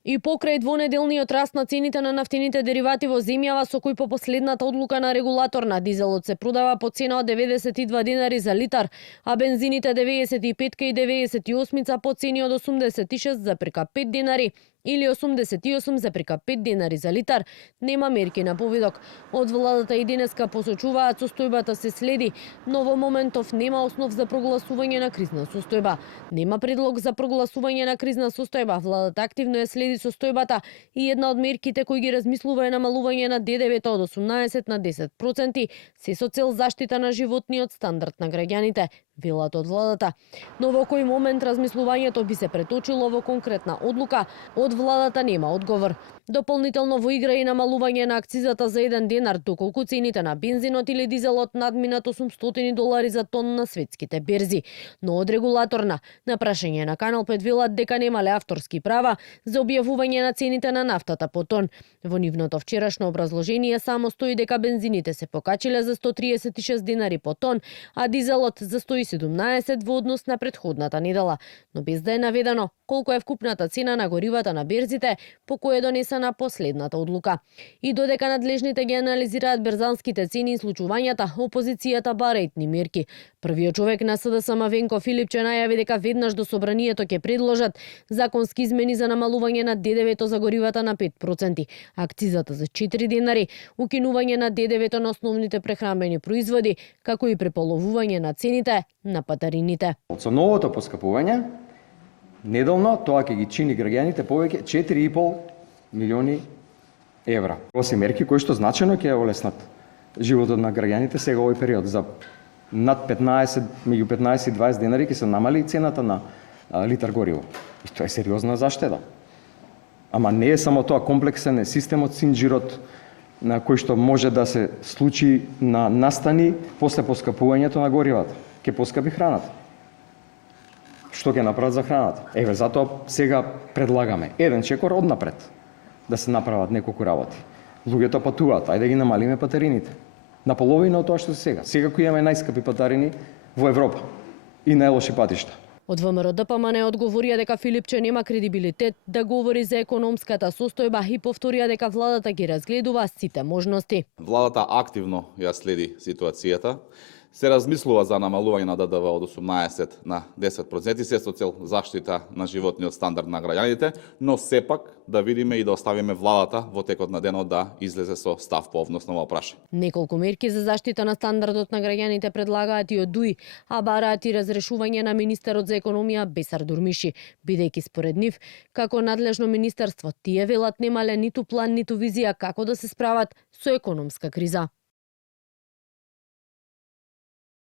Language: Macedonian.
И покрај двонеделниот раст на цените на нафтените деривати во земјава, со кој по последната одлука на регулаторна дизелот се продава по цена од 92 денари за литар, а бензините 95 и 98 по цени од 86,5 денари или 88,5 денари за литар, нема мерки на повидок. Од владата и денеска посочуваат состојбата се следи, но во моментов нема основ за прогласување на кризна состојба. Нема предлог за прогласување на кризна состојба. Владата активно ја следи состојбата и една од мерките кои ги размислува е намалување на ДДВ-то од 18 на 10%, се со цел заштита на животниот стандард на граѓаните, велат од владата. Но во кој момент размислувањето би се преточило во конкретна одлука, од владата нема одговор. Дополнително во игра и намалување на акцизата за 1 денар, доколку цените на бензинот или дизелот надминат $800 за тон на светските берзи. Но од регулаторна, на прашање на Канал 5 велат дека немале авторски права за објавување на цените на нафтата по тон. Во нивното вчерашно образложение само стои дека бензините се покачиле за 136 денари по тон, а дизелот за 117 во однос на претходната недела, но без да е наведено колку е вкупната цена на горивата на берзите по кој е донесена последната одлука. И додека надлежните ги анализираат берзанските цени и случувањата, опозицијата бара итни мерки. Првиот човек на СДСМ Венко Филипче најави дека веднаш до собранието ќе предложат законски измени за намалување на ДДВ-то за горивата на 5%, акцизата за 4 денари, укинување на ДДВ-то на основните прехранбени производи, како и преполовување на цените на патарините. Со новото поскапување, неделно тоа ќе ги чини граѓаните повеќе 4,5 милиони евра. Ова се мерки кои што значајно ќе олеснат животот на граѓаните сега овој период. За над 15, меѓу 15 и 20 денари ќе се намали цената на литар гориво. И тоа е сериозна заштеда. Ама не е само тоа, комплексен е системот, синџирот на кој што може да се случи на настани после поскапувањето на горивата. Ќе поскапи храната. Што ќе направат за храната? Еве, затоа сега предлагаме еден чекор однапред да се направат неколку работи. Луѓето патуваат, ајде да ги намалиме патарините. На половина од тоа што сега. Сега кои имаме најскапи патарини во Европа и најлоши патишта. Од ВМРО ДПМН одговорија дека Филипче нема кредибилитет да говори за економската состојба и повторија дека владата ги разгледува сите можности. Владата активно ја следи ситуацијата. Се размислува за намалување на ДДВ од 18 на 10%, се со цел заштита на животниот стандард на граѓаните, но сепак да видиме и да оставиме владата во текот на денот да излезе со став по однос на ова прашање. Неколку мерки за заштита на стандардот на граѓаните предлагаат и од ДУИ, а бараат и разрешување на министерот за економија Бесар Дурмиши, бидејќи според нив, како надлежно министерство, тие велат немале ниту план, ниту визија како да се справат со економска криза.